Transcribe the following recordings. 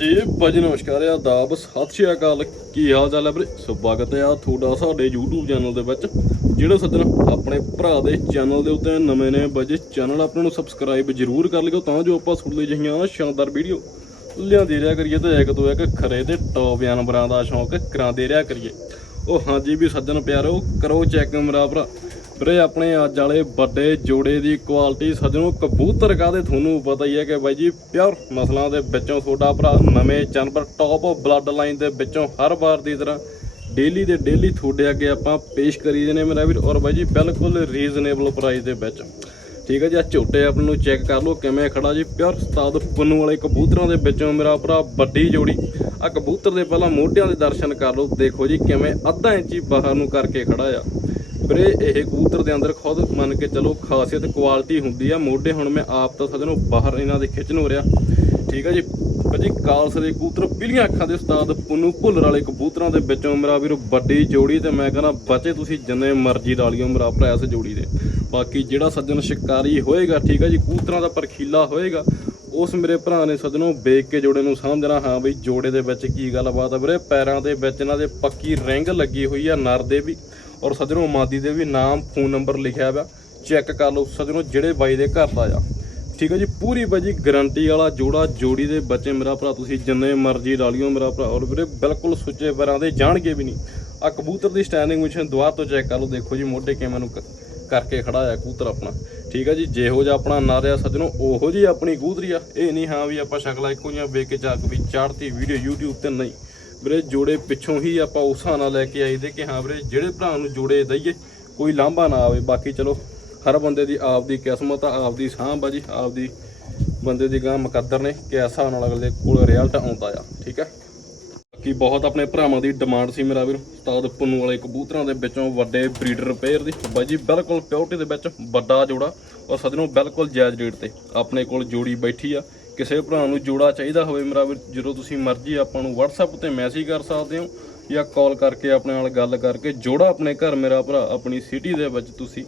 ਹਾਂਜੀ ਭਾਜੀ ਨਮਸਕਾਰ ਆਦਾਬ, ਸਤਿ ਸ਼੍ਰੀ ਅਕਾਲ। ਕੀ ਹਾਲ ਚਾਲ ਹੈ ਵੀਰੇ? ਸਵਾਗਤ ਹੈ ਆ ਤੁਹਾਡਾ ਸਾਡੇ YouTube ਚੈਨਲ ਦੇ ਵਿੱਚ, ਜਿਹੜੇ ਸੱਜਣ ਆਪਣੇ ਭਰਾ ਦੇ ਚੈਨਲ ਦੇ ਉੱਤੇ ਨਵੇਂ ਨੇ। ਵਜੇ ਚੈਨਲ ਆਪਣੇ ਨੂੰ ਸਬਸਕ੍ਰਾਈਬ ਜ਼ਰੂਰ ਕਰ ਲਿਓ ਤਾਂ ਜੋ ਆਪਾਂ ਸੁਣਦੇ ਜਹੀਆਂ ਸ਼ਾਨਦਾਰ ਵੀਡੀਓ ਲਿਆਂਦੇ ਰਿਹਾ ਕਰੀਏ ਤੇ ਇੱਕ ਤੋਂ ਇੱਕ ਖਰੇ ਤੇ ਟੌਪ ਜਾਨਵਰਾਂ ਦਾ ਸ਼ੌਂਕ ਕਰਾਉਂਦੇ ਰਿਹਾ ਕਰੀਏ। ਉਹ ਹਾਂਜੀ ਵੀ ਸੱਜਣ ਪਿਆਰੋ, ਕਰੋ ਚੈੱਕ ਮੇਰਾ ਭਰਾ। ਵੀਰੇ, ਆਪਣੇ ਅੱਜ ਵਾਲੇ ਵੱਡੇ ਜੋੜੇ ਦੀ ਕੁਆਲਿਟੀ ਸੱਜਣੋ ਕਬੂਤਰ ਕਾਦੇ ਤੁਹਾਨੂੰ ਪਤਾ ਹੀ ਹੈ ਕਿ ਬਾਈ ਜੀ ਪਿਓਰ ਨਸਲਾਂ ਦੇ ਵਿੱਚੋਂ ਤੁਹਾਡਾ ਭਰਾ ਨਵੇਂ ਜਾਨਵਰ ਟੌਪ ਬਲੱਡ ਲਾਈਨ ਦੇ ਵਿੱਚੋਂ ਹਰ ਵਾਰ ਦੀ ਤਰ੍ਹਾਂ ਡੇਲੀ ਦੇ ਡੇਲੀ ਤੁਹਾਡੇ ਅੱਗੇ ਆਪਾਂ ਪੇਸ਼ ਕਰੀਦੇ ਨੇ ਮੇਰਾ ਵੀਰ ਔਰ ਬਾਈ ਜੀ, ਬਿਲਕੁਲ ਰੀਜ਼ਨੇਬਲ ਪ੍ਰਾਈਸ ਦੇ ਵਿੱਚ। ਠੀਕ ਹੈ ਜੀ ਆ ਝੋਟੇ ਆਪਣੇ ਨੂੰ ਚੈੱਕ ਕਰ ਲਓ ਕਿਵੇਂ ਖੜਾ ਜੀ ਪਿਓਰ ਉਸਤਾਦ ਪੁੰਨੂ ਵਾਲੇ ਕਬੂਤਰਾਂ ਦੇ ਵਿੱਚੋਂ ਮੇਰਾ ਭਰਾ ਵੱਡੀ ਜੋੜੀ। ਆ ਕਬੂਤਰ ਦੇ ਪਹਿਲਾਂ ਮੋਢਿਆਂ ਦੇ ਦਰਸ਼ਨ ਕਰ ਲਓ, ਦੇਖੋ ਜੀ ਕਿਵੇਂ ਅੱਧਾ ਇੰਚੀ ਬਾਹਰ ਨੂੰ ਕਰਕੇ ਖੜਾ ਆ। ਵੀਰੇ ਇਹ ਕਬੂਤਰ ਦੇ ਅੰਦਰ ਖੁਦ ਮੰਨ ਕੇ ਚਲੋ ਖਾਸੀਅਤ ਕੁਆਲਿਟੀ ਹੁੰਦੀ ਆ। ਮੋਢੇ ਹੁਣ ਮੈਂ ਆਪ ਤਾਂ ਸਦਨੋਂ ਬਾਹਰ ਇਹਨਾਂ ਦੇ ਖਿੱਚਣ ਹੋ ਰਿਹਾ। ਠੀਕ ਹੈ ਜੀ? ਭਾਜੀ, ਕਾਲਸ ਦੇ ਕਬੂਤਰ ਪੀਲੀਆਂ ਅੱਖਾਂ ਦੇ ਉਸਤਾਦ ਪੁੰਨੂ ਭੁੱਲਰ ਵਾਲੇ ਕਬੂਤਰਾਂ ਦੇ ਵਿੱਚੋਂ ਮੇਰਾ ਵੀਰ ਵੱਡੀ ਜੋੜੀ ਤੇ ਮੈਂ ਕਹਿੰਦਾ ਬਚੇ ਤੁਸੀਂ ਜਿੰਨੇ ਮਰਜ਼ੀ ਡਾਲੀਓ, ਮੇਰਾ ਭਰਾ ਇਸ ਜੋੜੀ ਦੇ। ਬਾਕੀ ਜਿਹੜਾ ਸੱਜਣ ਸ਼ਿਕਾਰੀ ਹੋਏਗਾ, ਠੀਕ ਆ ਜੀ, ਕਬੂਤਰਾਂ ਦਾ ਪਰਖੀਲਾ ਹੋਏਗਾ, ਉਸ ਮੇਰੇ ਭਰਾ ਨੇ ਸੱਜਣੋਂ ਵੇਖ ਕੇ ਜੋੜੇ ਨੂੰ ਸਮਝਣਾ। ਹਾਂ ਬਈ, ਜੋੜੇ ਦੇ ਵਿੱਚ ਕੀ ਗੱਲਬਾਤ ਆ ਵੀਰੇ? ਪੈਰਾਂ ਦੇ ਵਿੱਚ ਇਹਨਾਂ ਦੇ ਪੱਕੀ ਰਿੰਗ ਲੱਗੀ ਹੋਈ ਆ, ਨਰ ਦੇ ਵੀ। ਔਰ ਸੱਜਣੋਂ ਮਾਦੀ ਦੇ ਵੀ ਨਾਮ, ਫੋਨ ਨੰਬਰ ਲਿਖਿਆ ਹੋਇਆ। ਚੈੱਕ ਕਰ ਲਓ ਸੱਜਣੋਂ ਜਿਹੜੇ ਬਾਈ ਦੇ ਘਰ ਦਾ ਆ। ਠੀਕ ਹੈ ਜੀ, ਪੂਰੀ ਬਾਜੀ ਗਰੰਟੀ ਵਾਲਾ ਜੋੜਾ, ਜੋੜੀ ਦੇ ਬੱਚੇ ਮੇਰਾ ਭਰਾ, ਤੁਸੀਂ ਜਿੰਨੇ ਮਰਜ਼ੀ ਡਾਲਿਓ ਮੇਰਾ ਭਰਾ। ਔਰ ਵੀਰੇ ਬਿਲਕੁਲ ਸੁੱਚੇ ਪੈਰਾਂ ਦੇ, ਜਾਣਗੇ ਵੀ ਨਹੀਂ। ਆ ਕਬੂਤਰ ਦੀ ਸਟੈਂਡਿੰਗ ਮਿਸ਼ਨ ਦੁਆਰ ਤੋਂ ਚੈੱਕ ਕਰ ਲਓ। ਦੇਖੋ ਜੀ, ਮੋਢੇ ਕਿਵੇਂ ਨੂੰ ਕ- ਕਰਕੇ ਖੜਾ ਆ ਕਬੂਤਰ ਆਪਣਾ। ਠੀਕ ਹੈ ਜੀ, ਜਿਹੋ ਜਿਹਾ ਆਪਣਾ ਨਾਰਿਆ ਸੱਜਣੋ ਉਹੋ ਜੀ ਆਪਣੀ ਕਬੂਤਰੀ ਆ। ਇਹ ਨਹੀਂ ਹਾਂ ਵੀ ਆਪਾਂ ਸ਼ਕਲਾਂ ਇੱਕੋ ਜਿਹੀਆਂ ਵੇਖ ਕੇ ਚੱਕ ਵੀ ਚਾੜਤੀ ਵੀਡੀਓ YouTube ਤੇ ਨਹੀਂ। ਵੀਰੇ, ਜੋੜੇ ਪਿੱਛੋਂ ਹੀ ਆਪਾਂ ਉਸ ਹਿਸਾਬ ਨਾਲ ਲੈ ਕੇ ਆਈਦੇ ਕਿ ਹਾਂ ਵੀਰੇ, ਜਿਹੜੇ ਭਰਾ ਨੂੰ ਜੋੜੇ ਦਈਏ, ਕੋਈ ਲਾਂਭਾ ਨਾ ਆਵੇ। ਬਾਕੀ ਚਲੋ, ਹਰ ਬੰਦੇ ਦੀ ਆਪਦੀ ਕਿਸਮਤ ਆ, ਆਪਦੀ ਸਾਂਭ ਆ ਜੀ, ਆਪਦੀ ਬੰਦੇ ਦੀ ਗਾਂ ਮੁਕੱਦਰ ਨੇ ਕਿ ਇਸ ਹਿਸਾਬ ਨਾਲ ਅਗਲੇ ਕੋਲ ਰਿਜ਼ਲਟ ਆਉਂਦਾ ਆ, ਠੀਕ ਹੈ ਬਾਕੀ ਬਹੁਤ ਆਪਣੇ ਭਰਾਵਾਂ ਦੀ ਡਿਮਾਂਡ ਸੀ ਮੇਰਾ ਵੀਰ, ਉਸਤਾਦ ਪੁੰਨੂ ਵਾਲੇ ਕਬੂਤਰਾਂ ਦੇ ਵਿੱਚੋਂ ਵੱਡੇ ਬਰੀਡਰ ਰਿਪੇਅਰ ਦੀ। ਬਾਈ ਜੀ, ਬਿਲਕੁਲ ਪਿਓਰਟੀ ਦੇ ਵਿੱਚ ਵੱਡਾ ਜੋੜਾ, ਔਰ ਸਦਨੋਂ ਬਿਲਕੁਲ ਜਾਇਜ਼ ਰੇਟ ਤੇ ਆਪਣੇ ਕੋਲ ਜੋੜੀ ਬੈਠੀ ਆ। ਕਿਸੇ ਭਰਾ ਨੂੰ ਜੋੜਾ ਚਾਹੀਦਾ ਹੋਵੇ ਮੇਰਾ ਵੀਰ, ਜਦੋਂ ਤੁਸੀਂ ਮਰਜ਼ੀ ਆਪਾਂ ਨੂੰ WhatsApp ਤੇ ਮੈਸੇਜ ਕਰ ਸਕਦੇ ਹੋ ਜਾਂ ਕਾਲ ਕਰਕੇ ਆਪਣੇ ਨਾਲ ਗੱਲ ਕਰਕੇ ਜੋੜਾ ਆਪਣੇ ਘਰ ਮੇਰਾ ਭਰਾ, ਆਪਣੀ ਸਿਟੀ ਦੇ ਵਿੱਚ ਤੁਸੀਂ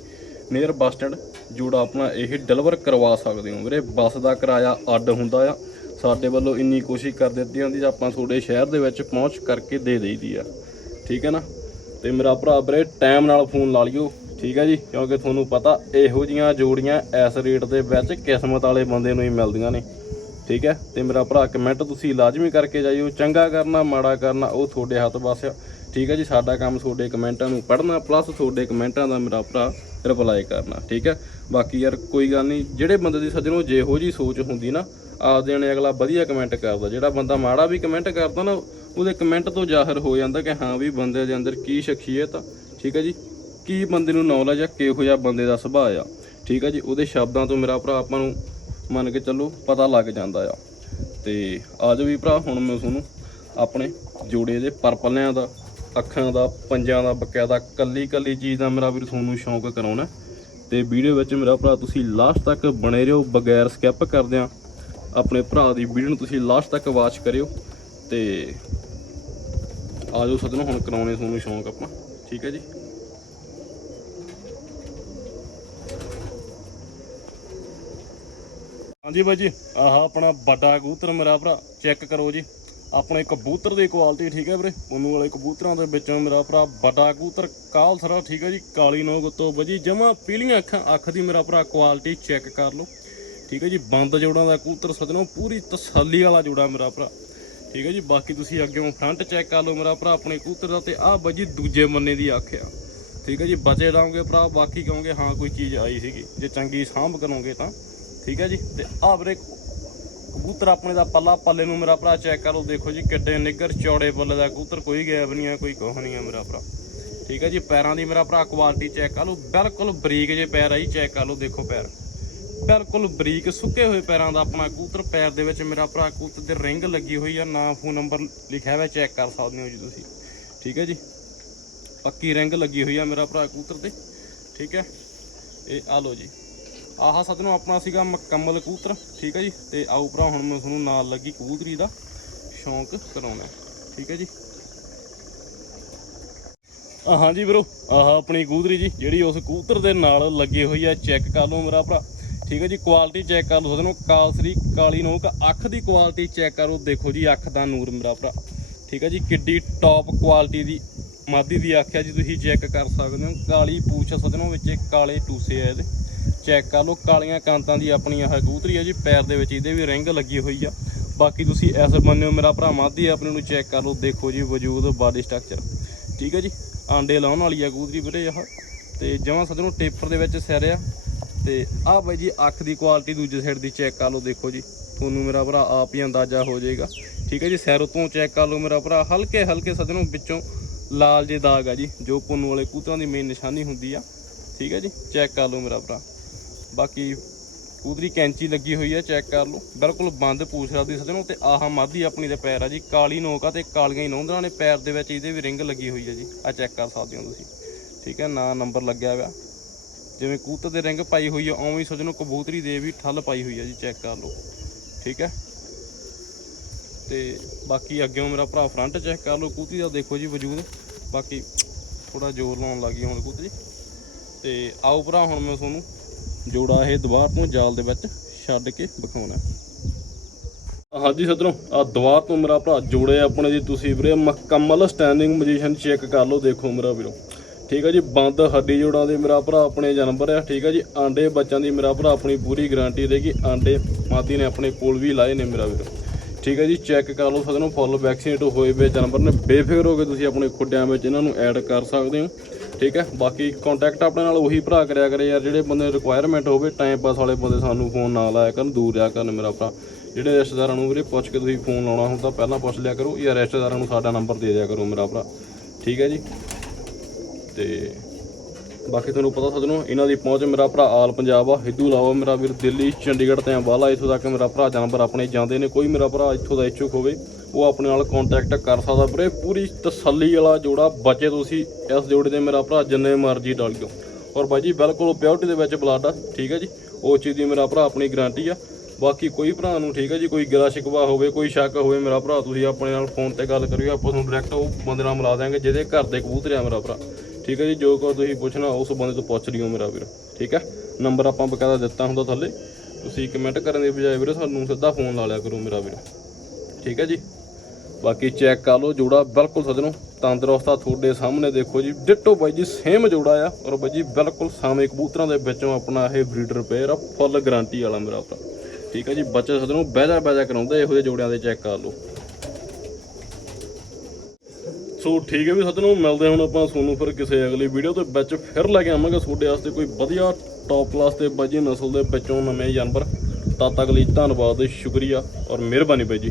ਨੀਅਰ ਬੱਸ ਸਟੈਂਡ ਜੋੜਾ ਆਪਣਾ ਇਹ ਡਿਲੀਵਰ ਕਰਵਾ ਸਕਦੇ ਹੋ ਵੀਰੇ। ਬੱਸ ਦਾ ਕਿਰਾਇਆ ਅੱਡ ਹੁੰਦਾ ਆ। ਸਾਡੇ ਵੱਲੋਂ ਇੰਨੀ ਕੋਸ਼ਿਸ਼ ਕਰ ਦਿੱਤੀ ਜਾਂਦੀ ਆਪਾਂ ਤੁਹਾਡੇ ਸ਼ਹਿਰ ਦੇ ਵਿੱਚ ਪਹੁੰਚ ਕਰਕੇ ਦੇ ਦੇਈਦੀ ਆ। ਠੀਕ ਹੈ ਨਾ? ਤੇ ਮੇਰਾ ਭਰਾ ਵੀਰੇ ਟਾਈਮ ਨਾਲ ਫੋਨ ਲਾ ਲਿਓ। ਠੀਕ ਹੈ ਜੀ? ਕਿਉਂਕਿ ਤੁਹਾਨੂੰ ਪਤਾ ਇਹੋ ਜੀਆਂ ਜੋੜੀਆਂ ਇਸ ਰੇਟ ਦੇ ਵਿੱਚ ਕਿਸਮਤ ਵਾਲੇ ਬੰਦੇ ਨੂੰ ਹੀ ਮਿਲਦੀਆਂ ਨੇ। ਠੀਕ ਹੈ? ਤੇ ਮੇਰਾ ਭਰਾ ਕਮੈਂਟ ਤੁਸੀਂ ਲਾਜ਼ਮੀ ਕਰਕੇ ਜਾਈਓ ਚੰਗਾ ਕਰਨਾ, ਮਾੜਾ ਕਰਨਾ, ਉਹ ਤੁਹਾਡੇ ਹੱਥ ਬਸ ਆ। ਠੀਕ ਹੈ ਜੀ, ਸਾਡਾ ਕੰਮ ਤੁਹਾਡੇ ਕਮੈਂਟਾਂ ਨੂੰ ਪੜ੍ਹਨਾ ਪਲੱਸ ਤੁਹਾਡੇ ਕਮੈਂਟਾਂ ਦਾ ਮੇਰਾ ਭਰਾ ਰਿਪਲਾਈ ਕਰਨਾ, ਠੀਕ ਹੈ? ਬਾਕੀ ਯਾਰ ਕੋਈ ਗੱਲ ਨਹੀਂ, ਜਿਹੜੇ ਬੰਦੇ ਦੀ ਸੱਜਣੋ ਜਿਹੋ ਜੀ ਸੋਚ ਹੁੰਦੀ ਨਾ, ਆਪਦੇ ਨੇ ਅਗਲਾ ਵਧੀਆ ਕਮੈਂਟ ਕਰਦਾ, ਜਿਹੜਾ ਬੰਦਾ ਮਾੜਾ ਵੀ ਕਮੈਂਟ ਕਰਦਾ ਨਾ, ਉਹਦੇ ਕਮੈਂਟ ਤੋਂ ਜ਼ਾਹਰ ਹੋ ਜਾਂਦਾ ਕਿ ਹਾਂ ਵੀ ਬੰਦੇ ਦੇ ਅੰਦਰ ਕੀ ਸ਼ਖਸੀਅਤ ਆ, ਠੀਕ ਹੈ ਜੀ? ਕੀ ਬੰਦੇ ਨੂੰ ਨੌਲੇਜ ਆ, ਕਿਹੋ ਜਿਹਾ ਬੰਦੇ ਦਾ ਸੁਭਾਅ ਆ, ਠੀਕ ਹੈ ਜੀ? ਉਹਦੇ ਸ਼ਬਦਾਂ ਤੋਂ ਮੇਰਾ ਭਰਾ ਆਪਾਂ ਨੂੰ ਮੰਨ ਕੇ ਚੱਲੋ ਪਤਾ ਲੱਗ ਜਾਂਦਾ ਆ। ਤੇ ਆਜੋ ਵੀ ਭਰਾ, ਹੁਣ ਮੈਂ ਤੁਹਾਨੂੰ ਆਪਣੇ ਜੋੜੇ ਦੇ ਪਰਪਲਿਆਂ ਦਾ, ਅੱਖਾਂ ਦਾ, ਪੰਜਾਂ ਦਾ ਬਕਾਇਦਾ ਕੱਲੀ ਕੱਲੀ ਚੀਜ਼ ਦਾ ਮੇਰਾ ਵੀਰ ਤੁਹਾਨੂੰ ਸ਼ੌਂਕ ਕਰਾਉਣਾ। ਤੇ ਵੀਡੀਓ ਵਿੱਚ ਮੇਰਾ ਭਰਾ, ਤੁਸੀਂ ਲਾਸਟ ਤੱਕ ਬਣੇ ਰਹੋ, ਬਗੈਰ ਸਕਿਪ ਕਰਦਿਆਂ। ਆਪਣੇ ਭਰਾ ਦੀ ਵੀਡੀਓ ਨੂੰ ਤੁਸੀਂ ਲਾਸਟ ਤੱਕ ਵਾਚ ਕਰਿਓ। ਤੇ ਆਜੋ ਸੱਜਣੋ, ਹੁਣ ਕਰਾਉਣੇ ਤੁਹਾਨੂੰ ਸ਼ੌਂਕ ਆਪਾਂ। ਠੀਕ ਹੈ ਜੀ? ਹਾਂਜੀ ਬਾਈ ਜੀ, ਆਹ ਆਪਣਾ ਵੱਡਾ ਕਬੂਤਰ ਮੇਰਾ ਭਰਾ ਚੈੱਕ ਕਰੋ ਜੀ। ਆਪਣੇ ਕਬੂਤਰ ਦੀ ਕੁਆਲਿਟੀ ਠੀਕ ਹੈ ਵੀਰੇ? ਉਹਨੂੰ ਵਾਲੇ ਕਬੂਤਰਾਂ ਦੇ ਵਿੱਚੋਂ ਮੇਰਾ ਭਰਾ ਵੱਡਾ ਕਬੂਤਰ, ਕਾਲ ਸਰਾ, ਠੀਕ ਹੈ ਜੀ, ਕਾਲੀ ਨੋਕ ਤੋਂ ਵਜੀ ਜਮਾ ਪੀਲੀਆਂ ਅੱਖਾਂ, ਅੱਖ ਦੀ ਮੇਰਾ ਭਰਾ ਕੁਆਲਿਟੀ ਚੈੱਕ ਕਰ ਲਓ। ਠੀਕ ਹੈ ਜੀ, ਬੰਦ ਜੋੜਾਂ ਦਾ ਕਬੂਤਰ ਸਦਨੋਂ ਪੂਰੀ ਤਸੱਲੀ ਵਾਲਾ ਜੋੜਾ ਮੇਰਾ ਭਰਾ। ਠੀਕ ਹੈ ਜੀ, ਬਾਕੀ ਤੁਸੀਂ ਅੱਗੇੋਂ ਫਰੰਟ ਚੈੱਕ ਕਰ ਲਓ ਮੇਰਾ ਭਰਾ ਆਪਣੇ ਕਬੂਤਰ ਦਾ ਤੇ ਆਹ ਬਾਈ ਜੀ, ਦੂਜੇ ਮੰਨੇ ਦੀ ਅੱਖ ਆ। ਠੀਕ ਹੈ ਜੀ, ਬਚੇ ਰਹੋਗੇ ਭਰਾ, ਬਾਕੀ ਕਹੋਗੇ ਹਾਂ, ਕੋਈ ਚੀਜ਼ ਆਈ ਸੀਗੀ। ਜੇ ਚੰਗੀ ਸਾਂਭ ਕਰੋਗੇ ਤਾਂ। ਠੀਕ ਹੈ ਜੀ? ਤੇ ਆਹ ਵੀਰੇ ਕਬੂਤਰ ਆਪਣੇ ਦਾ ਪੱਲਾ, ਪੱਲੇ ਨੂੰ ਮੇਰਾ ਭਰਾ ਚੈੱਕ ਕਰੋ ਦੇਖੋ ਜੀ ਕਿੱਡੇ ਨਿੱਗਰ ਚੌੜੇ ਪੱਲੇ ਦਾ ਕਬੂਤਰ, ਕੋਈ ਗੈਬ ਨਹੀਂ ਆ ਕੋਈ ਕੁਛ ਨਹੀਂ ਆ ਮੇਰਾ ਭਰਾ। ਠੀਕ ਹੈ ਜੀ? ਪੈਰਾਂ ਦੀ ਮੇਰਾ ਭਰਾ ਕੁਆਲਿਟੀ ਚੈੱਕ ਕਰ ਲਓ। ਬਿਲਕੁਲ ਬਰੀਕ ਜੇ ਪੈਰ ਆਈ ਚੈੱਕ ਕਰ ਲਓ, ਦੇਖੋ ਪੈਰ। ਬਿਲਕੁਲ ਬਰੀਕ ਸੁੱਕੇ ਹੋਏ ਪੈਰਾਂ ਦਾ ਆਪਣਾ ਕਬੂਤਰ, ਪੈਰ ਦੇ ਵਿੱਚ ਮੇਰਾ ਭਰਾ ਕਬੂਤਰ ਦੇ ਰਿੰਗ ਲੱਗੀ ਹੋਈ ਆ। ਨਾਂ ਫੋਨ ਨੰਬਰ ਲਿਖਿਆ ਹੋਇਆ ਚੈੱਕ ਕਰ ਸਕਦੇ ਹੋ ਜੀ ਤੁਸੀਂ। ਠੀਕ ਹੈ ਜੀ? ਪੱਕੀ ਰਿੰਗ ਲੱਗੀ ਹੋਈ ਆ ਮੇਰਾ ਭਰਾ ਕਬੂਤਰ ਤੇ। ਠੀਕ ਹੈ? ਇਹ ਆ ਲਓ ਜੀ। ਆਹ ਸੱਜਣੋ ਆਪਣਾ ਸੀਗਾ ਮੁਕੰਮਲ ਕਬੂਤਰ, ਠੀਕ ਹੈ ਜੀ? ਤੇ ਆਓ ਭਰਾ, ਹੁਣ ਮੈਂ ਤੁਹਾਨੂੰ ਨਾਲ ਲੱਗੀ ਕਬੂਤਰੀ ਦਾ ਸ਼ੌਂਕ ਕਰਾਉਣਾ। ਠੀਕ ਹੈ ਜੀ? ਹਾਂ ਜੀ ਵੀਰੋ, ਆਹ ਆਪਣੀ ਕਬੂਤਰੀ ਜੀ, ਜਿਹੜੀ ਉਸ ਕਬੂਤਰ ਦੇ ਨਾਲ ਲੱਗੀ ਹੋਈ ਆ। ਚੈੱਕ ਕਰ ਲਓ ਮੇਰਾ ਭਰਾ। ਠੀਕ ਹੈ ਜੀ ਕੁਆਲਿਟੀ ਚੈੱਕ ਕਰ ਲਓ ਉਹਨੂੰ ਕਾਲਸਰੀ, ਕਾਲੀ ਨੋਕ, ਅੱਖ ਦੀ ਕੁਆਲਿਟੀ ਚੈੱਕ ਕਰੋ। ਦੇਖੋ ਜੀ, ਅੱਖ ਦਾ ਨੂਰ ਮੇਰਾ ਭਰਾ। ਠੀਕ ਹੈ ਜੀ, ਕਿੱਡੀ ਟੌਪ ਕੁਆਲਿਟੀ ਦੀ, ਮਾਦੀ ਦੀ ਅੱਖ ਹੈ ਜੀ, ਤੁਸੀਂ ਚੈੱਕ ਕਰ ਸਕਦੇ ਹੋ। ਕਾਲੀ ਪੂਛ ਸਦਨੋਂ ਵਿੱਚ ਕਾਲੇ ਟੂਸੇ ਆ ਇਹਦੇ। ਚੈੱਕ ਕਰ ਲਓ, ਕਾਲੀਆਂ ਕਾਂਤਾਂ ਦੀ ਆਪਣੀ ਆਹ ਕਬੂਤਰੀ ਆ ਜੀ, ਪੈਰ ਦੇ ਵਿੱਚ ਇਹਦੇ ਵੀ ਰਿੰਗ ਲੱਗੀ ਹੋਈ ਆ। ਬਾਕੀ ਤੁਸੀਂ ਐਸ ਮੰਨਿਓ ਮੇਰਾ ਭਰਾ ਮਾਦੀ ਆਪਣੇ ਨੂੰ ਚੈੱਕ ਕਰ ਲਓ, ਦੇਖੋ ਜੀ ਵਜੂਦ ਬਾਡੀ ਸਟਰਕਚਰ ਠੀਕ ਹੈ ਜੀ? ਆਂਡੇ ਲਾਉਣ ਵਾਲੀ ਆ ਕਬੂਤਰੀ ਵੀਰੇ ਆਹ। ਤੇ ਜਮਾਂ ਸਦਨੋਂ ਟੇਪਰ ਦੇ ਵਿੱਚ ਸਿਰ ਆ। ਤੇ ਆਹ ਬਾਈ ਜੀ, ਅੱਖ ਦੀ ਕੁਆਲਿਟੀ ਦੂਜੇ ਸਾਈਡ ਦੀ ਚੈੱਕ ਕਰ ਲਓ, ਦੇਖੋ ਜੀ। ਤੁਹਾਨੂੰ ਮੇਰਾ ਭਰਾ ਆਪ ਹੀ ਅੰਦਾਜ਼ਾ ਹੋ ਜਾਏਗਾ। ਠੀਕ ਹੈ ਜੀ? ਸਿਰ ਤੋਂ ਚੈੱਕ ਕਰ ਲਓ ਮੇਰਾ ਭਰਾ। ਹਲਕੇ ਹਲਕੇ ਸਦਨੋਂ ਵਿੱਚੋਂ ਲਾਲ ਜੇ ਦਾਗ ਆ ਜੀ, ਜੋ ਪੁੰਨੂ ਵਾਲੇ ਕੂਤਰਾਂ ਦੀ ਮੇਨ ਨਿਸ਼ਾਨੀ ਹੁੰਦੀ ਆ। ਠੀਕ ਹੈ ਜੀ? ਚੈੱਕ ਕਰ ਲਓ ਮੇਰਾ ਭਰਾ। ਬਾਕੀ ਕੂਦਰੀ ਕੈਂਚੀ ਲੱਗੀ ਹੋਈ ਹੈ ਚੈੱਕ ਕਰ ਲਓ। ਬਿਲਕੁਲ ਬੰਦ ਪੂਛ ਰੱਖਦੀ ਸਦਨੋਂ ਤੇ ਆਹ ਮਾਦੀ ਆਪਣੀ ਦੇ ਪੈਰ ਆ ਜੀ, ਕਾਲੀ ਨੋਕ ਆ ਤੇ ਕਾਲੀਆਂ ਹੀ ਨੌਂਦਰਾਂ ਨੇ ਪੈਰ ਦੇ ਵਿੱਚ ਇਹਦੇ ਵੀ ਰਿੰਗ ਲੱਗੀ ਹੋਈ ਹੈ ਜੀ। ਆ ਚੈੱਕ ਕਰ ਸਕਦੇ ਹੋ ਤੁਸੀਂ। ਠੀਕ ਹੈ ਨਾ, ਨੰਬਰ ਲੱਗਿਆ ਹੋਇਆ ਜਿਵੇਂ ਕਬੂਤਰ ਦੇ ਰਿੰਗ ਪਾਈ ਹੋਈ ਆ, ਉਵੇਂ ਹੀ ਸਜਣੋ ਕਬੂਤਰੀ ਦੇ ਵੀ ਠੱਲ ਪਾਈ ਹੋਈ ਹੈ ਜੀ ਚੈੱਕ ਕਰ ਲਓ। ਠੀਕ ਹੈ ਤੇ ਬਾਕੀ ਅੱਗੇ ਮੇਰਾ ਭਰਾ ਫਰੰਟ ਚੈੱਕ ਕਰ ਲਓ ਕਬੂਤਰੀ ਦਾ ਦੇਖੋ ਜੀ ਵਜੂਦ। ਬਾਕੀ ਥੋੜਾ ਜ਼ੋਰ ਲਾਉਣ ਲੱਗੀ ਹੁਣ ਕਬੂਤਰੀ ਤੇ ਆਓ ਭਰਾ, ਹੁਣ ਮੈਂ ਤੁਹਾਨੂੰ ਜੋੜਾ ਇਹ ਦੁਬਾਰ ਤੋਂ ਜਾਲ ਦੇ ਵਿੱਚ ਛੱਡ ਕੇ ਵਿਖਾਉਣਾ ਹਾਂਜੀ ਸੱਜਣੋ ਆ ਦੁਬਾਰ ਤੋਂ ਮੇਰਾ ਭਰਾ ਜੋੜੇ ਆਪਣੇ ਜੀ ਤੁਸੀਂ ਵੀਰੇ। ਮੁਕੰਮਲ ਸਟੈਂਡਿੰਗ ਪੋਜੀਸ਼ਨ ਚੈੱਕ ਕਰ ਲਓ, ਦੇਖੋ ਮੇਰਾ ਵੀਰੋ। ਠੀਕ ਹੈ ਜੀ, ਬੰਦ ਹੱਡੀ ਜੋੜਾਂ ਦੇ ਮੇਰਾ ਭਰਾ ਆਪਣੇ ਜਨਮ ਆ। ਠੀਕ ਹੈ ਜੀ, ਆਂਡੇ ਬੱਚਿਆਂ ਦੀ ਮੇਰਾ ਭਰਾ ਆਪਣੀ ਪੂਰੀ ਗਾਰੰਟੀ ਦੇਗੀ ਆਂਡੇ ਮਾਦੀ ਨੇ ਆਪਣੇ ਕੋਲ ਵੀ ਲਾਏ ਨੇ ਮੇਰਾ ਵੀਰੋ। ਠੀਕ ਹੈ ਜੀ ਚੈੱਕ ਕਰ ਲਓ ਸਦਨੋਂ ਫੁੱਲ ਵੈਕਸੀਨੇਟ ਹੋਏ ਵੇ ਜਾਨਵਰ ਨੇ। ਬੇਫਿਕਰ ਹੋ ਕੇ ਤੁਸੀਂ ਆਪਣੇ ਖੁੱਡਿਆਂ ਵਿੱਚ ਇਹਨਾਂ ਨੂੰ ਐਡ ਕਰ ਸਕਦੇ ਹੋ। ਠੀਕ ਹੈ? ਬਾਕੀ ਕੰਟੈਕਟ ਆਪਣੇ ਨਾਲ ਉਹੀ ਭਰਾ ਕਰਿਆ ਕਰੇ ਯਾਰ, ਜਿਹੜੇ ਬੰਦੇ ਰਿਕੁਆਇਰਮੈਂਟ ਹੋਵੇ ਟਾਈਮ ਪਾਸ ਵਾਲੇ ਬੰਦੇ ਸਾਨੂੰ ਫੋਨ ਨਾ ਲਾਇਆ ਕਰਨ, ਦੂਰ ਰਿਹਾ ਕਰਨ ਮੇਰਾ ਭਰਾ। ਜਿਹੜੇ ਰਿਸ਼ਤੇਦਾਰਾਂ ਨੂੰ ਵੀਰੇ ਪੁੱਛ ਕੇ ਤੁਸੀਂ ਫੋਨ ਲਾਉਣਾ ਹੁੰਦਾ, ਪਹਿਲਾਂ ਪੁੱਛ ਲਿਆ ਕਰੋ, ਜਾਂ ਰਿਸ਼ਤੇਦਾਰਾਂ ਨੂੰ ਸਾਡਾ ਨੰਬਰ ਦੇ ਦਿਆ ਕਰੋ ਮੇਰਾ ਭਰਾ। ਠੀਕ ਹੈ ਜੀ? ਤੇ ਬਾਕੀ ਤੁਹਾਨੂੰ ਪਤਾ ਸੱਜਣੋ, ਇਹਨਾਂ ਦੀ ਪਹੁੰਚ ਮੇਰਾ ਭਰਾ ਆਲ ਪੰਜਾਬ ਆ। ਹਿੱਦੂ ਲਾਵਾ ਮੇਰਾ ਵੀਰ, ਦਿੱਲੀ, ਚੰਡੀਗੜ੍ਹ ਤੇ ਅੰਬਾਲਾ, ਇੱਥੋਂ ਤੱਕ ਮੇਰਾ ਭਰਾ ਜਾਨਵਰ ਆਪਣੇ ਜਾਂਦੇ ਨੇ। ਕੋਈ ਮੇਰਾ ਭਰਾ ਇੱਥੋਂ ਦਾ ਇੱਛੁਕ ਹੋਵੇ ਉਹ ਆਪਣੇ ਨਾਲ ਕੰਟੈਕਟ ਕਰ ਸਕਦਾ ਵੀਰੇ। ਪੂਰੀ ਤਸੱਲੀ ਵਾਲਾ ਜੋੜਾ ਬਚੇ ਤੁਸੀਂ ਇਸ ਜੋੜੇ ਦੇ ਮੇਰਾ ਭਰਾ, ਜਿੰਨੇ ਮਰਜ਼ੀ ਡਾਲ ਦਿਓ ਔਰ ਬਾਈ ਜੀ, ਬਿਲਕੁਲ ਪਿਓਰਟੀ ਦੇ ਵਿੱਚ ਬਲੱਡ ਆ, ਠੀਕ ਹੈ ਜੀ? ਉਹ ਚੀਜ਼ ਦੀ ਮੇਰਾ ਭਰਾ ਆਪਣੀ ਗਾਰੰਟੀ ਆ। ਬਾਕੀ ਕੋਈ ਭਰਾ ਨੂੰ, ਠੀਕ ਹੈ ਜੀ? ਕੋਈ ਗਿਲਾ ਸ਼ਿਕਵਾ ਹੋਵੇ, ਕੋਈ ਸ਼ੱਕ ਹੋਵੇ, ਮੇਰਾ ਭਰਾ, ਤੁਸੀਂ ਆਪਣੇ ਨਾਲ ਫੋਨ ਤੇ ਗੱਲ ਕਰਿਓ, ਆਪਾਂ ਤੁਹਾਨੂੰ ਡਾਇਰੈਕਟ ਉਹ ਬੰਦੇ ਨਾਲ ਮਿਲਾ ਦਾਂਗੇ ਜਿਹਦੇ ਘਰ ਦੇ ਕਬੂਤਰ ਆ ਮੇਰਾ ਭਰਾ। ਠੀਕ ਹੈ ਜੀ? ਜੋ ਕੋ ਤੁਸੀਂ ਪੁੱਛਣਾ, ਉਸ ਬੰਦੇ ਤੋਂ ਪੁੱਛ ਲਿਓ ਮੇਰਾ ਵੀਰ। ਠੀਕ ਹੈ ਨੰਬਰ ਆਪਾਂ ਬਕਾਇਦਾ ਦਿੱਤਾ ਹੁੰਦਾ ਥੱਲੇ। ਤੁਸੀਂ ਕਮੈਂਟ ਕਰਨ ਦੀ ਬਜਾਏ ਵੀਰੇ, ਸਾਨੂੰ ਸਿੱਧਾ ਫੋਨ ਲਾ ਲਿਆ ਕਰੋ ਮੇਰਾ ਵੀਰ। ਠੀਕ ਹੈ ਜੀ? ਬਾਕੀ ਚੈੱਕ ਕਰ ਲਓ, ਜੋੜਾ ਬਿਲਕੁਲ ਸਜਣੋ, ਤੰਦਰੁਸਤ ਆ, ਤੁਹਾਡੇ ਸਾਹਮਣੇ ਦੇਖੋ ਜੀ, ਡਿੱਟੋ ਬਾਈ ਜੀ ਸੇਮ ਜੋੜਾ ਆ, ਔਰ ਬਾਈ ਜੀ ਬਿਲਕੁਲ ਸਾਵੇਂ ਕਬੂਤਰਾਂ ਦੇ ਵਿੱਚੋਂ ਆਪਣਾ ਇਹ ਬਰੀਡਰ ਰਿਪੇਅਰ ਆ ਫੁੱਲ ਗਾਰੰਟੀ ਵਾਲਾ ਮੇਰਾ ਭਰਾ। ਠੀਕ ਹੈ ਜੀ, ਬੱਚੇ ਸਜਣੋ, ਬਹਿਜਾ ਬਹਿਜਾ ਕਰਾਉਂਦੇ, ਇਹੋ ਜਿਹੇ ਜੋੜਿਆਂ ਦੇ ਚੈੱਕ ਕਰ ਲਓ। ਸੋ ਠੀਕ ਹੈ ਵੀ ਸੱਜਣੋ, ਮਿਲਦੇ ਹੁਣ ਆਪਾਂ ਤੁਹਾਨੂੰ ਫਿਰ ਕਿਸੇ ਅਗਲੀ ਵੀਡੀਓ ਦੇ ਵਿੱਚ, ਫਿਰ ਲੈ ਕੇ ਆਵਾਂਗੇ ਤੁਹਾਡੇ ਵਾਸਤੇ ਕੋਈ ਵਧੀਆ ਟੌਪ ਕਲਾਸ ਦੇ ਬਾਜੀ ਨਸਲ ਦੇ ਵਿੱਚੋਂ ਨਵੇਂ ਜਾਨਵਰ। ਤਦ ਤੱਕ ਲਈ ਧੰਨਵਾਦ ਤੇ ਸ਼ੁਕਰੀਆ, ਔਰ ਮਿਹਰਬਾਨੀ ਬਾਈ ਜੀ।